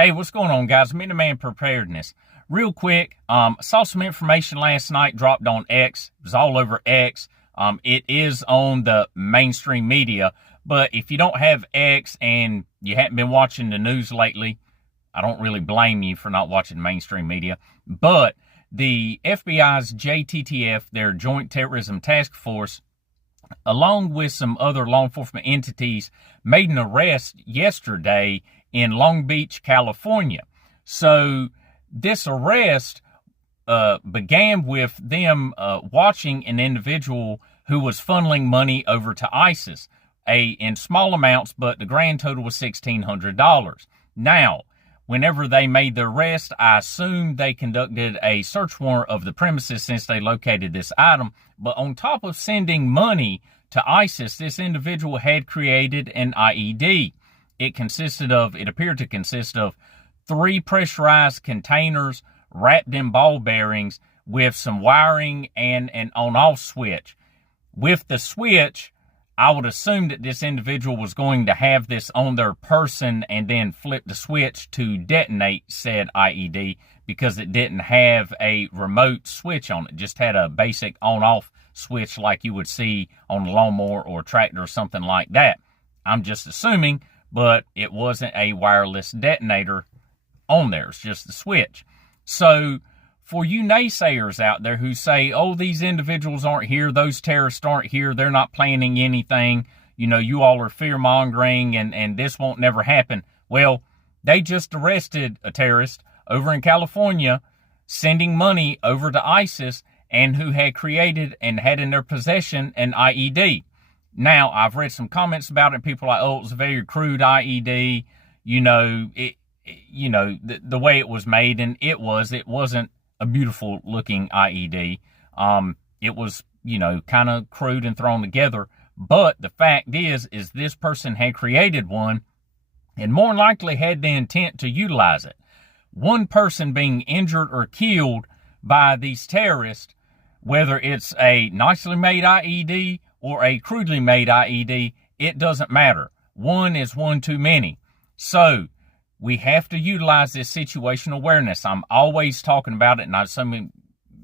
Hey, what's going on, guys? Minuteman Preparedness. Real quick, saw some information last night dropped on X. It was all over X. It is on the mainstream media, but if you don't have X and you haven't been watching the news lately, I don't really blame you for not watching mainstream media. But the FBI's JTTF, their Joint Terrorism Task Force, along with some other law enforcement entities, made an arrest yesterday in Long Beach, California. So this arrest began with them watching an individual who was funneling money over to ISIS, in small amounts, but the grand total was $1,600. Now, whenever they made the arrest, I assume they conducted a search warrant of the premises since they located this item. But on top of sending money to ISIS, this individual had created an IED. It appeared to consist of 3 pressurized containers wrapped in ball bearings with some wiring and an on-off switch. With the switch, I would assume that this individual was going to have this on their person and then flip the switch to detonate said IED, because it didn't have a remote switch on it. It just had a basic on-off switch like you would see on a lawnmower or a tractor or something like that. I'm just assuming, but it wasn't a wireless detonator on there. It's just the switch. So for you naysayers out there who say, oh, these individuals aren't here, those terrorists aren't here, they're not planning anything, you all are fear-mongering and this won't never happen. Well, they just arrested a terrorist over in California sending money over to ISIS and who had created and had in their possession an IED. Now, I've read some comments about it. People are like, oh, it was a very crude IED. The way it was made, and it wasn't a beautiful looking IED. It was, kind of crude and thrown together. But the fact is this person had created one and more than likely had the intent to utilize it. One person being injured or killed by these terrorists, whether it's a nicely made IED or a crudely made IED, it doesn't matter. One is one too many. So we have to utilize this situational awareness. I'm always talking about it, and some of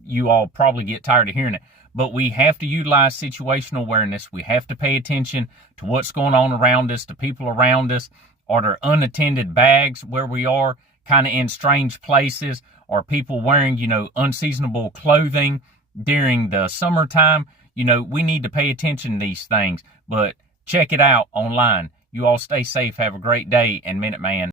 you all probably get tired of hearing it, but we have to utilize situational awareness. We have to pay attention to what's going on around us, to people around us. Are there unattended bags where we are, kind of in strange places? Are people wearing, unseasonable clothing during the summertime? We need to pay attention to these things, but check it out online. You all stay safe. Have a great day, and Minuteman